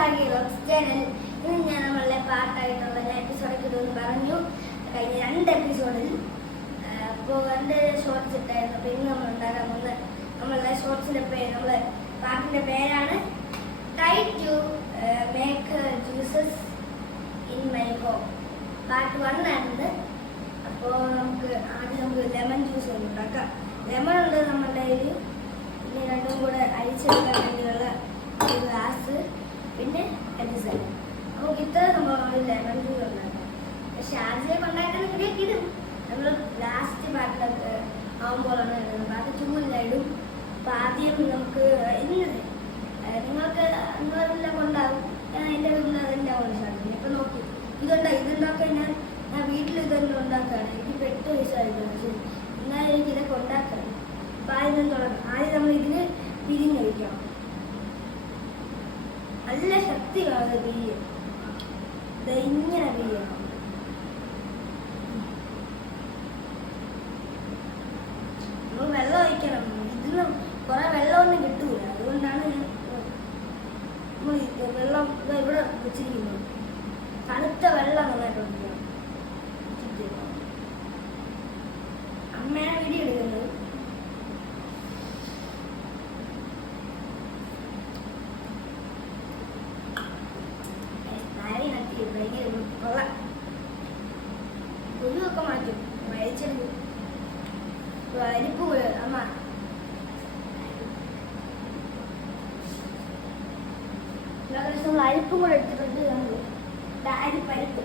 Sagi rocks channel. ഇന്ന് ഞാൻ നമ്മളുടെ പാർട്ടായിട്ടുള്ള എപ്പിസോഡൊക്കെ ഇതൊന്ന് പറഞ്ഞു കഴിഞ്ഞ 2 എപ്പിസോഡിൽ. അപ്പോൾ 2 ഷോർട്സ് ഇട്ടായിരുന്നു. അപ്പോൾ ഇന്ന് നമ്മൾ ഉണ്ടാക്കാൻ പോകുന്ന നമ്മളുടെ ഷോർട്സിന്റെ പേര്, നമ്മളെ പാർട്ടിന്റെ പേരാണ് try to make juices in my home. Part 1 ആണിത്. അപ്പോൾ ആദ്യം നമുക്ക് ലെമൺ ജ്യൂസ് ഒന്ന് ഉണ്ടാക്കാം. ലെമൺ ഉണ്ട് നമ്മുടെ കയ്യിൽ. പിന്നെ രണ്ടും കൂടെ അരിച്ചെടുക്കാൻ വേണ്ടിയുള്ള ഒരു ഗ്ലാസ്, പിന്നെ എലിസൈൻ. നമുക്ക് ഇത്ര സംഭവങ്ങൾ ലെമൺ ജ്യൂസ് ഉണ്ടാക്കാം. പക്ഷെ ആദ്യമൊക്കെ ഉണ്ടാക്കാൻ ഇവിടെയൊക്കെ ഇടും. നമ്മൾ ലാസ്റ്റ് പാട്ടിലൊക്കെ ആകുമ്പോഴാണ് ഇടുന്നത്. അത് ചൂടിലിടും. അപ്പം ആദ്യം നമുക്ക് ഇന്നത് നിങ്ങൾക്ക് നിങ്ങളെല്ലാം കൊണ്ടാകും. ഞാൻ എൻ്റെ വീട്ടിൽ അതെല്ലാം ഉണ്ടാക്കും. ഇപ്പം നോക്കി ഇതുണ്ടാക്കാൻ ഞാൻ വീട്ടിൽ ഇതൊന്നും ഉണ്ടാക്കുകയാണ്. എനിക്ക് 8 വയസ്സായിരിക്കും. പക്ഷേ എന്നാലും എനിക്ക് ഇതൊക്കെ ഉണ്ടാക്കണം. അപ്പം ആദ്യം തുടങ്ങാം. ആദ്യം നമ്മൾ ഇതിന് പിരിഞ്ഞൊഴിക്കണം. നല്ല ശക്തി കാണുന്നത് പിരിയും. ഇങ്ങനെ പിരിയണം. നമ്മൾ വെള്ളം ഒഴിക്കണം. ഇതിന് കുറെ വെള്ളമൊന്നും കിട്ടൂല. അതുകൊണ്ടാണ് വെള്ളം ഇവിടെ വെച്ചിരിക്കുന്നത്. തണുത്ത വെള്ളം നന്നായിട്ട് ഒഴിക്കണം. അമ്മയാണ് വീഡിയോ എടുക്കുന്നത്. കുരുവൊക്കെ മാറ്റും. വലിച്ചെടുക്കും. അരിപ്പ് അമ്മ അരിപ്പും കൂടെ എടുത്തിട്ടുണ്ട്. അരിപ്പരിപ്പ്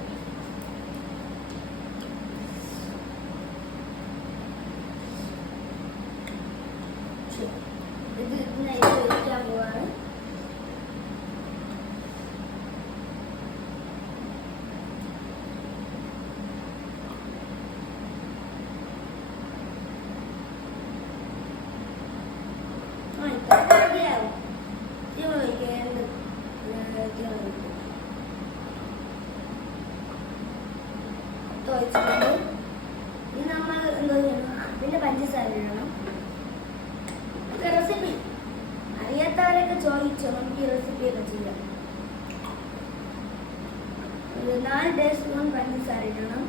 ഇത് ഒഴിക്കാൻ പോവാണ്. ഇനി നമ്മൾ എന്തോ ചെയ്യണം, പിന്നെ പഞ്ചസാര ഇടണം. റെസിപ്പി അറിയാത്തവരൊക്കെ ചോദിച്ചോ, നമുക്ക് ഈ റെസിപ്പിയൊക്കെ ചെയ്യാം. 4 ടീസ്പൂൺ പഞ്ചസാര ഇടണം.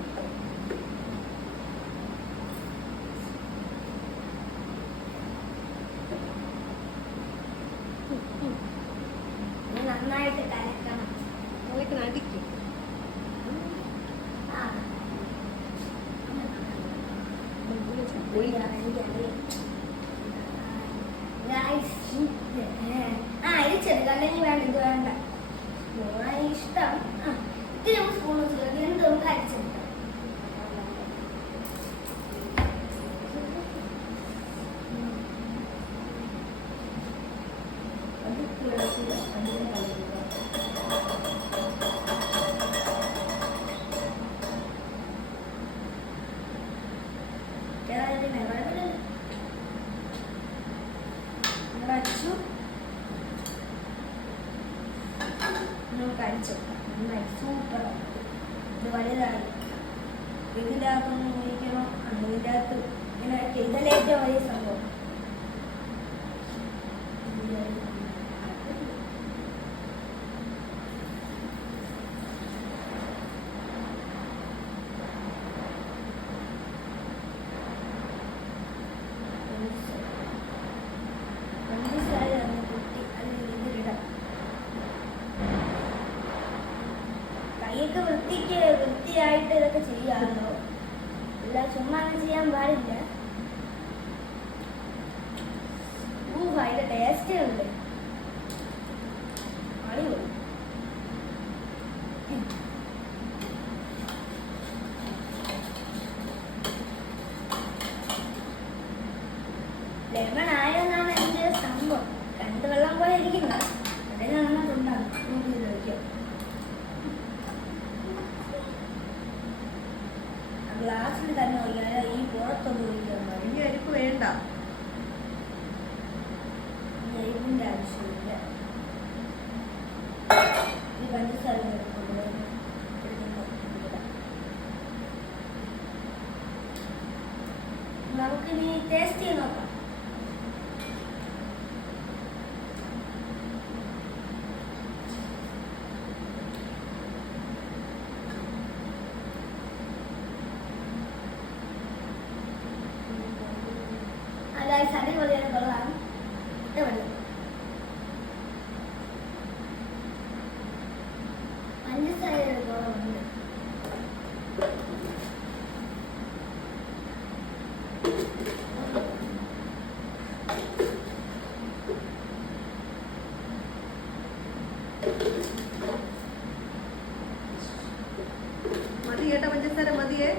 നന്നായിട്ട് കലക്കണം. അടിക്കും. അരിച്ചെടുക്കാം. അല്ലെങ്കിൽ വേണ്ട, ഇത് വേണ്ട. ഇഷ്ടം ഇത്തിരി സ്പൂൺ വെച്ചിട്ട് എന്ത് നമുക്ക് അരിച്ചെടുക്കാം. അടിച്ചു നമുക്ക് അടിച്ചെടുക്കാം. നന്നായി സൂപ്പറാണ്. ഇത് വലുതാണ്. ഇതിൻ്റെ അകത്തൊന്നും ഒഴിക്കണോ, ഇതിൻ്റെ അകത്ത് ഇങ്ങനെ ഇതല്ലേ ഏറ്റവും വലിയ സംഭവം. കൈയൊക്കെ വൃത്തിയായിട്ട് ഇതൊക്കെ ചെയ്യാമല്ലോ. ഇല്ല ചുമ്മാ അങ്ങനെ ചെയ്യാൻ പാടില്ല. അതിന്റെ ടേസ്റ്റ് ഉണ്ട്. അടിപൊളി. ലെമൺ ആയെന്നാണ് എൻ്റെ സംഭവം. 2 വെള്ളം പോലെ ഇരിക്കുന്നത്. അതിന് നന്നായിട്ടുണ്ടാകും. നമുക്ക് ഇത് വയ്ക്കാം. ഗ്ലാസ്സിൽ തന്നെ ഒഴിക്കാൻ, ഈ പുറത്തൊന്നും ഒഴിക്കാൻ പാടില്ല. അരിപ്പ് വേണ്ട. എരിവിൻ്റെ ആവശ്യമില്ല. ഈ പഞ്ചസാര നമുക്കിനി ടേസ്റ്റ് ചെയ്ത് നോക്കാം. അടിപൊളിയാണ്, കൊള്ളാം. പഞ്ചസാരയുടെ കുറവുണ്ട്. മതി കേട്ടോ പഞ്ചസാര, മതിയേ.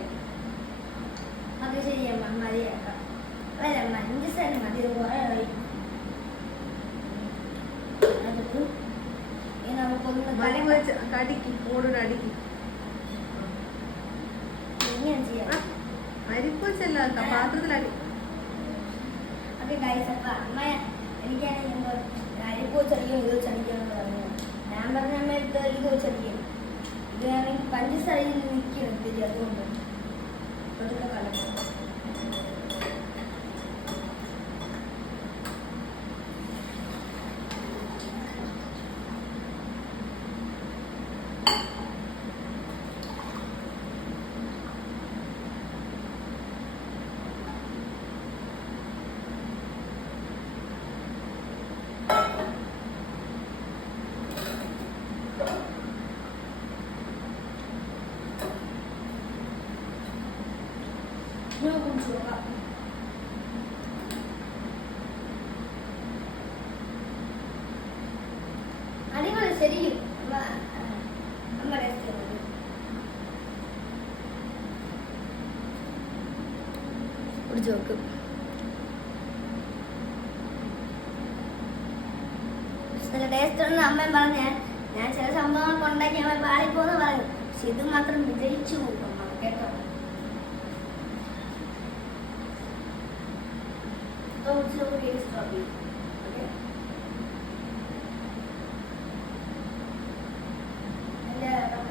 അത് ശരിയമ്മ, മതിയാക്കാം. വരാം, പഞ്ചസാര മതി, കുറേ അതിട്ട് നമുക്കൊന്ന് മതി വെച്ച് കടിക്ക്, ഓടൊരു അടിക്ക്. ഇങ്ങനെ ചെയ്യാം. അരിപ്പ് വെച്ചല്ല, പാത്രത്തിലടി. ഓക്കെ ഗൈസ്, അപ്പൊ അമ്മ എനിക്കാണെങ്കിൽ അരിപ്പ് വെച്ചടിക്കും ഇത് വെച്ചടിക്കാന്ന് പറഞ്ഞു. ഞാൻ പറഞ്ഞ അമ്മ എടുത്ത് ഇത് വെച്ചടിക്കും. ഇത് ആണെങ്കിൽ പഞ്ചസാരയിൽ നിൽക്കും തിരി, അതുകൊണ്ട് അതൊക്കെ കലക്കും. അടിപൊളി, ശരിയും അമ്മ ടേസ്റ്റ് കുടിച്ചു നോക്ക്. നല്ല ടേസ്റ്റ് ഉണ്ടെന്ന് അമ്മ പറഞ്ഞ. ഞാൻ ചില സംഭവങ്ങളൊക്കെ ഉണ്ടാക്കി അമ്മ പാളിപ്പോന്ന് പറഞ്ഞു, പക്ഷെ ഇത് മാത്രം വിജയിച്ചു അമ്മ കേട്ടോ. എന്റെ കപ്പ